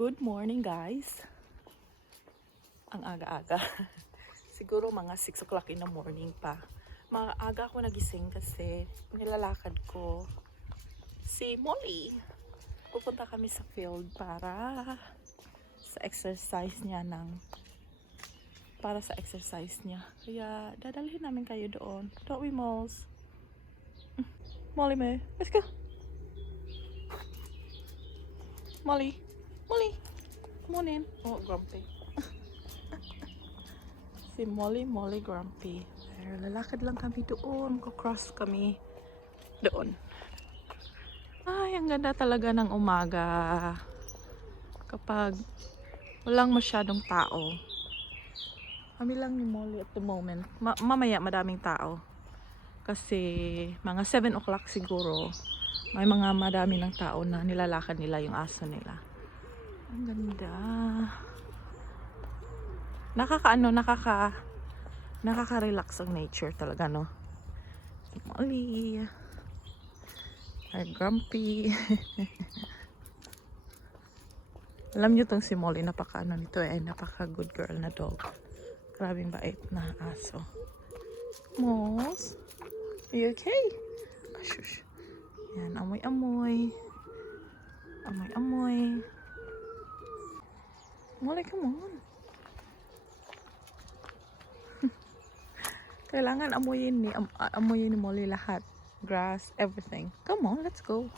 Good morning guys. Ang aga-aga. Siguro mga 6 o'clock in the morning pa. Maaga ako nagising kasi nilalakad ko si Molly. Pupunta kami sa field para sa exercise niya Kaya dadalhin namin kayo doon. Don't we, Moles? Molly, let's go. Molly, come on in. Oh, grumpy. Si Molly grumpy. Pero lalakad lang kami doon. Cross kami doon. Ay, ang ganda talaga ng umaga. Kapag walang masyadong tao. Kami lang ni Molly at the moment. Mamaya madaming tao. Kasi mga 7 o'clock siguro. May mga madami ng tao na nilalakad nila yung aso nila. Ang ganda. Nakaka-relax ang nature talaga, no? Molly. Ay, grumpy. Alam nyo tong si Molly, napaka good girl na dog. Grabing bait na aso. Moss, are you okay? Ah, shush. Yan, amoy-amoy. Molly, come on. Kailangan amoyin ni Molly lahat. Grass, everything. Come on, let's go.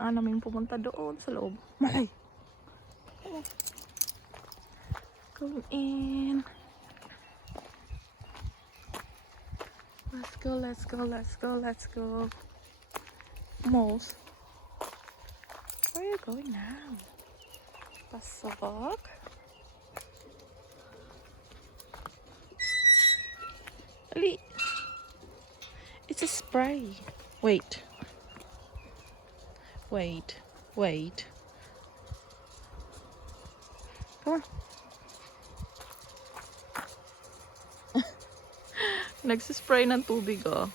Namin pumunta doon sa loob. Molly. Come on. Come in. Let's go. Moles. Where are you going now? Pasok. Ali. It's a spray. Wait. Come on. Nagsispray ng tubig, oh.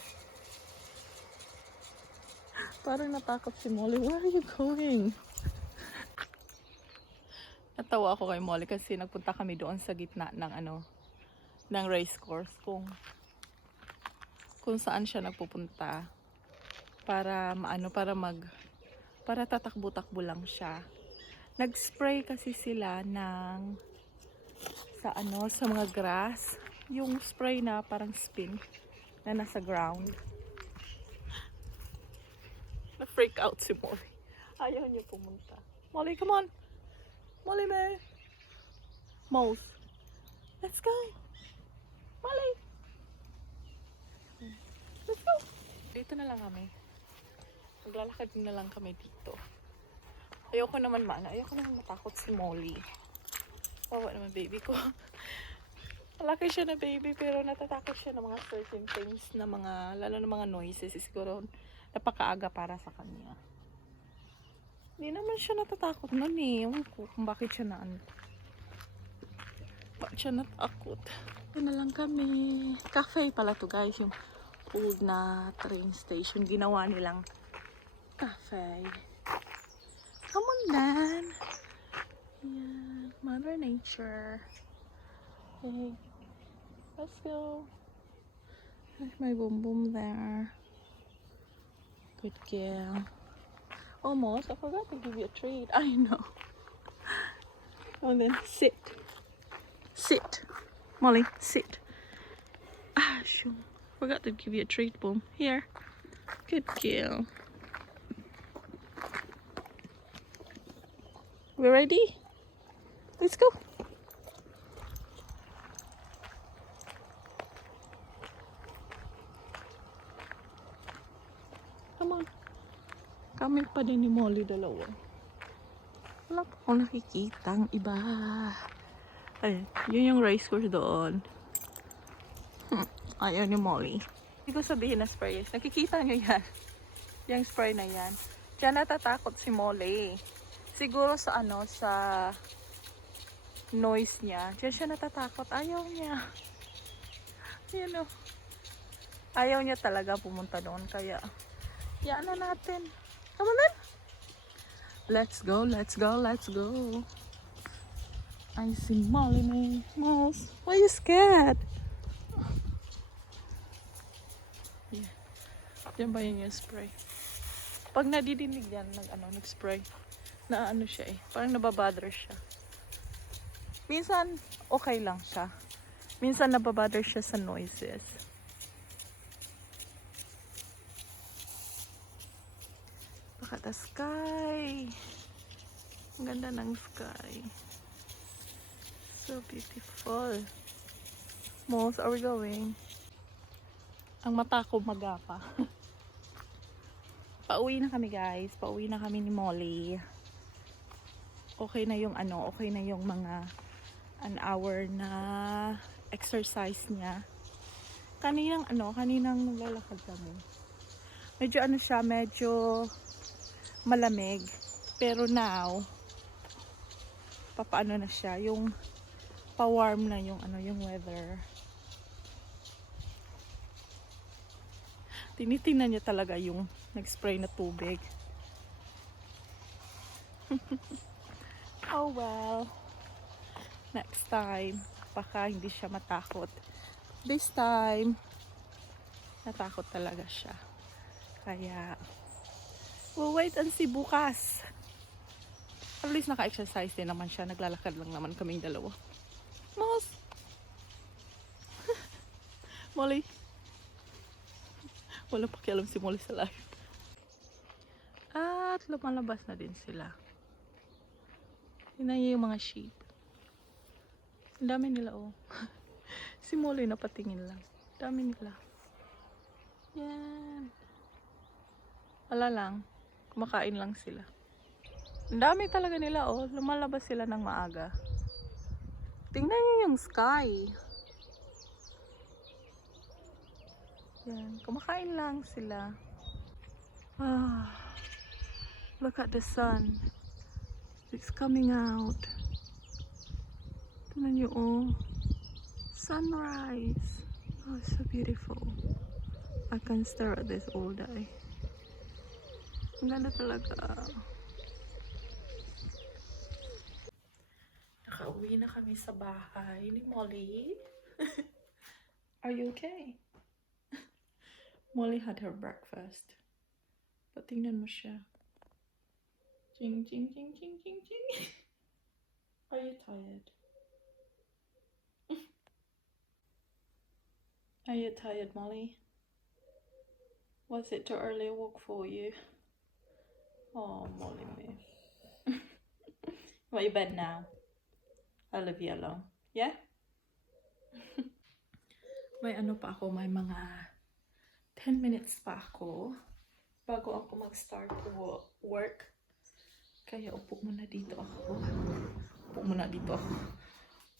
Parang natakot si Molly. Where are you going? Natawa ako kay Molly kasi nagpunta kami doon sa gitna ng race course kung saan siya nagpupunta para tatakbo-takbo lang siya. Nag-spray kasi sila sa mga grass, yung spray na parang spin na nasa ground. Na-freak out si Molly. Ayaw niya pumunta. Molly, come on. Molly, Moles. Let's go. Molly. Let's go. Dito na lang kami. Maglalakad na lang kami dito. Ayoko naman matakot si Molly. Wawa naman baby ko. Malaki siya na baby pero natatakot siya ng mga certain things lalo na mga noises. Siguro napakaaga para sa kanya. Hindi naman siya natatakot nun eh. Ewan ko kung bakit siya natakot. Ito na lang kami. Cafe pala to guys. Yung old na train station. Ginawa nilang cafe. Come on then. Yeah, Mother Nature. Okay. Let's go. There's my boom there. Good girl. Almost. I forgot to give you a treat. I know. And then sit. Molly, sit. Shoot. Forgot to give you a treat, Boom. Here. Good girl. We ready? Let's go. Come on. Kami pa din ni Molly dalawa. Wala pa akong nakikitang iba. Ayun, yun yung race course doon. Ayaw ni Molly. Hindi ko sabihin na spray. Nakikita nyo yan. Yung spray na yan. Diyan natatakot si Molly. Siguro sa noise niya. Diyan siya natatakot. Ayaw niya. Ayan o. Ayaw niya talaga pumunta doon. Kaya, yan na natin. Come on then. Let's go, let's go, let's go. I see Molly May. Mouse, why are you scared? Yeah. Yan ba yun yung spray? Pag nadidinig yan, nag-spray. Na ano siya eh. Parang nababother siya. Minsan, okay lang siya. Minsan nababother siya sa noises. Look at the sky. Ang ganda ng sky. So beautiful. Malls, are we going? Ang mata ko magapa. Pauwi na kami guys. Pauwi na kami ni Molly. Okay na yung okay na yung mga an hour na exercise niya. Kaninang naglalakad kami. Medyo siya, medyo malamig. Pero now, papaano na siya, yung pa-warm na yung yung weather. Tinitingnan niya talaga yung nag-spray na tubig. Oh well. Next time, baka hindi siya matakot. This time, natakot talaga siya. Kaya, we'll wait and see bukas. At least naka-exercise din naman siya. Naglalakad lang naman kaming dalawa. Mouse! Molly! Wala pakialam si Molly sa life. At lumalabas na din sila. Tingnan niyo yung mga sheep. Ang dami nila oh. Si Molly napatingin lang. Dami nila. Yan. Wala lang. Kumakain lang sila. Ang dami talaga nila oh. Lumalabas sila ng maaga. Tingnan niyo yung sky. Yan. Kumakain lang sila. Ah. Look at the sun. It's coming out. Tingnan niyo oh. Sunrise. Oh, it's so beautiful. I can stare at this all day. Ang ganda talaga. Nakauwi na kami sa bahay ni Molly. Are you okay? Molly had her breakfast. Patingnan mo siya. Ching, ching, ching, ching, ching, ching. Are you tired? Are you tired, Molly? Was it too early a walk for you? Oh, Molly me. Want your bed now? I'll leave you alone. Yeah? May pa ako, may mga 10 minutes pa ako bago ako mag-start work. Kaya upo muna dito ako.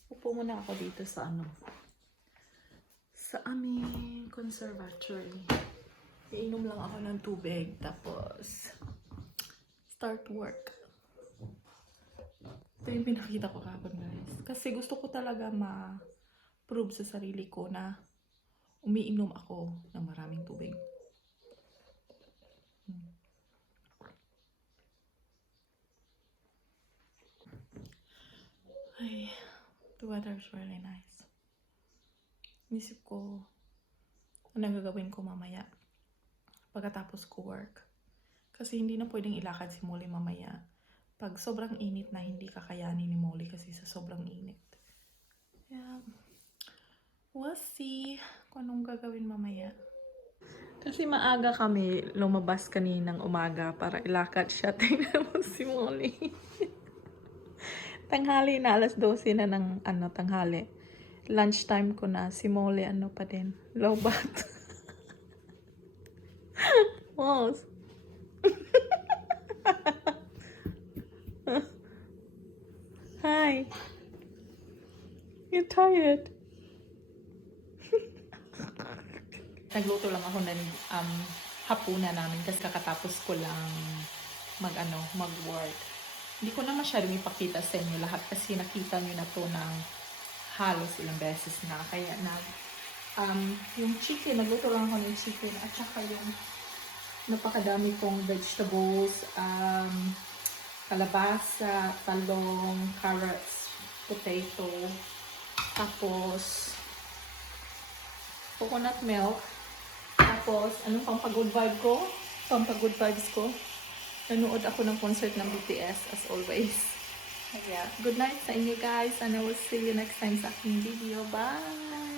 Upo muna ako dito sa sa aming conservatory. Iinom lang ako ng tubig tapos start work. Ito yung pinakita ko kahapon guys. Kasi gusto ko talaga ma-prove sa sarili ko na umiinom ako ng maraming tubig. Ay, the weather is really nice. Isip ko, ano gagawin ko mamaya pagkatapos ko work. Kasi hindi na pwedeng ilakad si Molly mamaya. Pag sobrang init na, hindi kakayanin ni Molly kasi sa sobrang init. Yeah. We'll see kung anong gagawin mamaya. Kasi maaga kami lumabas kaninang umaga para ilakad siya. Tingnan mo si Molly. Tanghali na, alas 12 na ng tanghali. Lunchtime ko na, si Molly pa din. Lobat. Wow. Hi. You're tired. Nagluto lang ako ng hapunan namin kasi kakatapos ko lang mag-work. Hindi ko na masyadong ipakita sa inyo lahat kasi nakita nyo na to ng halos ilang beses na. Kaya yung chicken, nagluto lang ako ng chicken at saka yung napakadami kong vegetables, kalabasa, talong, carrots, potato, tapos coconut milk, tapos anong pampagod vibe ko? Pampagod vibes ko. Nanood ako ng concert ng BTS as always. Kaya, good night sa inyo guys and I will see you next time sa aking video. Bye!